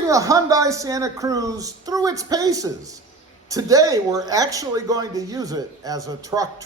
putting a Hyundai Santa Cruz through its paces. Today, we're actually going to use it as a truck.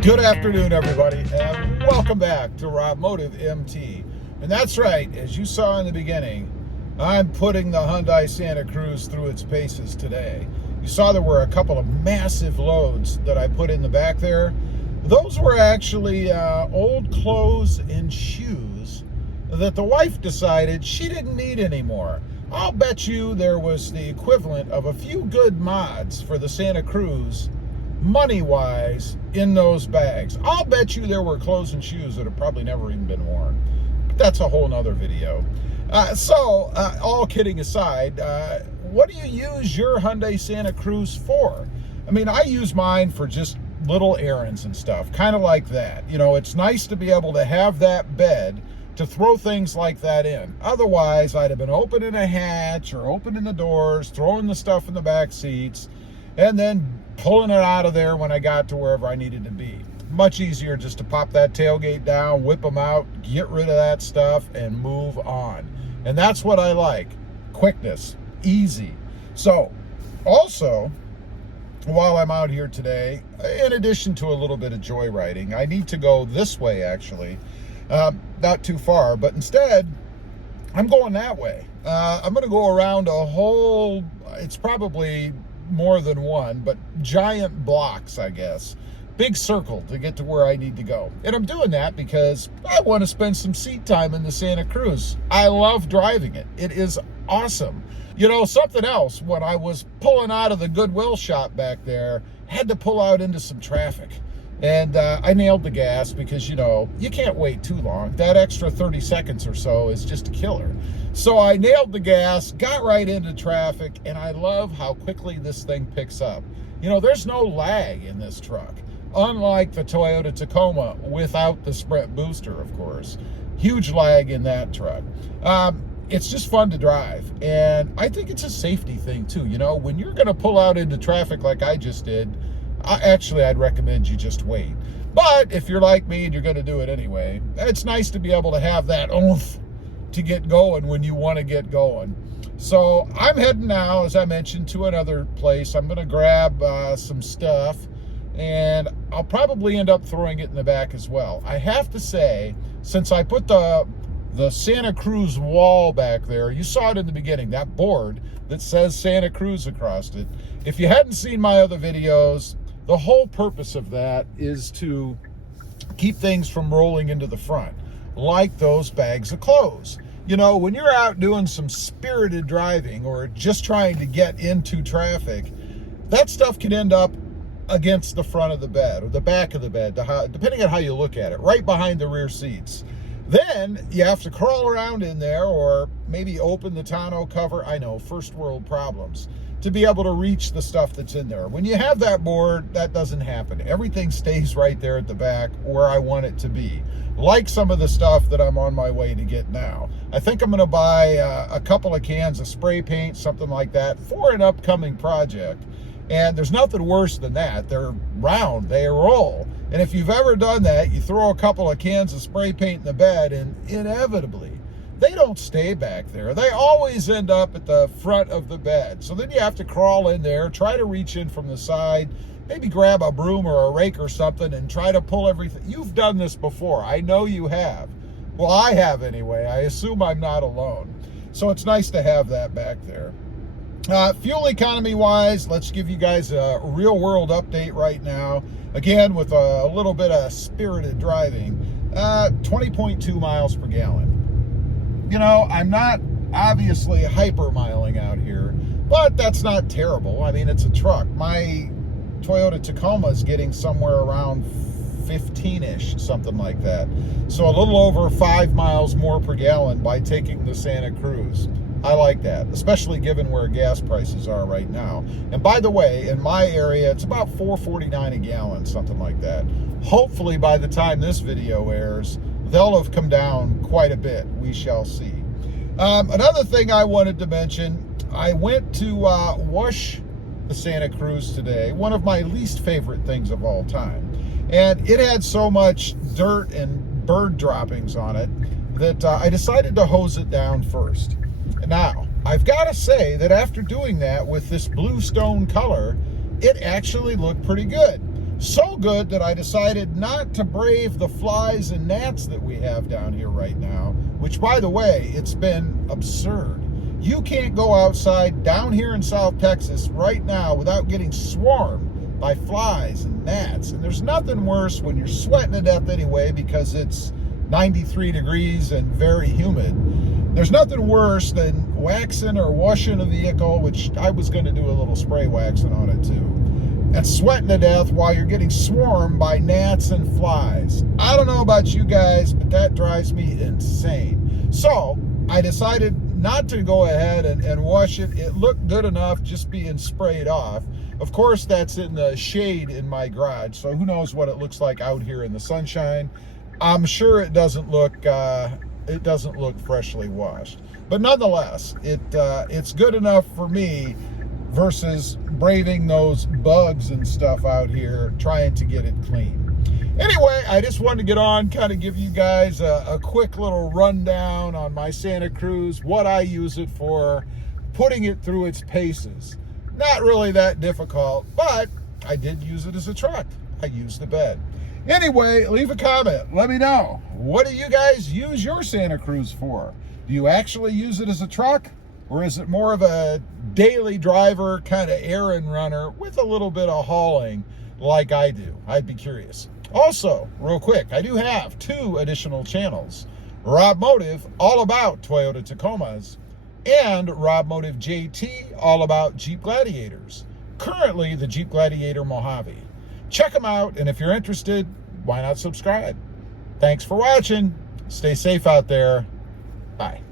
Good afternoon, everybody, and welcome back to Automotive MT. And that's right, as you saw in the beginning, I'm putting the Hyundai Santa Cruz through its paces today. You saw there were a couple of massive loads that I put in the back there. Those were actually old clothes and shoes that the wife decided she didn't need anymore. I'll bet you there was the equivalent of a few good mods for the Santa Cruz money-wise in those bags. I'll bet you there were clothes and shoes that have probably never even been worn. But that's a whole nother video. All kidding aside, what do you use your Hyundai Santa Cruz for? I mean, I use mine for just little errands and stuff, kind of like that. You know, it's nice to be able to have that bed to throw things like that in. Otherwise, I'd have been opening a hatch or opening the doors, throwing the stuff in the back seats, and then pulling it out of there when I got to wherever I needed to be. Much easier just to pop that tailgate down, whip them out, get rid of that stuff, and move on. And that's what I like. Quickness, easy. So, also, while I'm out here today, in addition to a little bit of joyriding, I need to go this way, actually. Not too far, but instead, I'm going that way. I'm going to go around a whole, it's probably more than one, but giant blocks, I guess. Big circle to get to where I need to go. And I'm doing that because I want to spend some seat time in the Santa Cruz. I love driving it. It is awesome. You know, something else, when I was pulling out of the Goodwill shop back there, had to pull out into some traffic. And I nailed the gas because, you know, you can't wait too long. That extra 30 seconds or so is just a killer. So I nailed the gas, got right into traffic, and I love how quickly this thing picks up. You know, there's no lag in this truck, unlike the Toyota Tacoma without the Sprint booster, of course. Huge lag in that truck. It's just fun to drive, and I think it's a safety thing too. You know, when you're going to pull out into traffic like I just did, I'd recommend you just wait. But if you're like me and you're going to do it anyway, it's nice to be able to have that oomph to get going when you want to get going. So I'm heading now, as I mentioned, to another place. I'm going to grab some stuff, and I'll probably end up throwing it in the back as well. I have to say, since I put the Santa Cruz wall back there, you saw it in the beginning, that board that says Santa Cruz across it. If you hadn't seen my other videos, the whole purpose of that is to keep things from rolling into the front, like those bags of clothes. You know, when you're out doing some spirited driving or just trying to get into traffic, that stuff can end up against the front of the bed or the back of the bed, depending on how you look at it, right behind the rear seats. Then you have to crawl around in there or maybe open the tonneau cover. I know, first world problems, to be able to reach the stuff that's in there. When you have that board, that doesn't happen. Everything stays right there at the back where I want it to be. Like some of the stuff that I'm on my way to get now. I think I'm going to buy a couple of cans of spray paint, something like that, for an upcoming project. And there's nothing worse than that. They're round, they roll. And if you've ever done that, you throw a couple of cans of spray paint in the bed, and inevitably, they don't stay back there. They always end up at the front of the bed. So then you have to crawl in there, try to reach in from the side, maybe grab a broom or a rake or something and try to pull everything. You've done this before. I know you have. Well, I have anyway. I assume I'm not alone. So it's nice to have that back there. Fuel economy wise, let's give you guys a real world update right now. Again, with a little bit of spirited driving, 20.2 miles per gallon. You know, I'm not obviously hyper miling out here, but that's not terrible. I mean, it's a truck. My Toyota Tacoma is getting somewhere around 15-ish, something like that. So a little over 5 miles more per gallon by taking the Santa Cruz. I like that, especially given where gas prices are right now. And by the way, in my area, it's about $4.49 a gallon, something like that. Hopefully by the time this video airs, they'll have come down quite a bit. We shall see. Another thing I wanted to mention, I went to wash the Santa Cruz today, one of my least favorite things of all time. And it had so much dirt and bird droppings on it that I decided to hose it down first. Now, I've got to say that after doing that with this bluestone color, it actually looked pretty good. So good that I decided not to brave the flies and gnats that we have down here right now, which, by the way, it's been absurd. You can't go outside down here in South Texas right now without getting swarmed by flies and gnats. And there's nothing worse when you're sweating to death anyway because it's 93 degrees and very humid. There's nothing worse than waxing or washing a vehicle, which I was going to do a little spray waxing on it too, and sweating to death while you're getting swarmed by gnats and flies. I don't know about you guys, but that drives me insane. So I decided not to go ahead and wash it. It looked good enough just being sprayed off. Of course, that's in the shade in my garage, so who knows what it looks like out here in the sunshine. I'm sure it doesn't look freshly washed, but nonetheless, it's good enough for me versus braving those bugs and stuff out here trying to get it clean. Anyway, I just wanted to get on, kind of give you guys a quick little rundown on my Santa Cruz, what I use it for, putting it through its paces. Not really that difficult, but I did use it as a truck. I used the bed. Anyway, leave a comment. Let me know. What do you guys use your Santa Cruz for? Do you actually use it as a truck? Or is it more of a daily driver, kind of errand runner with a little bit of hauling like I do? I'd be curious. Also, real quick, I do have 2 additional channels. Rob Motive, all about Toyota Tacomas, and Rob Motive JT, all about Jeep Gladiators. Currently, the Jeep Gladiator Mojave. Check them out, and if you're interested, why not subscribe? Thanks for watching. Stay safe out there. Bye.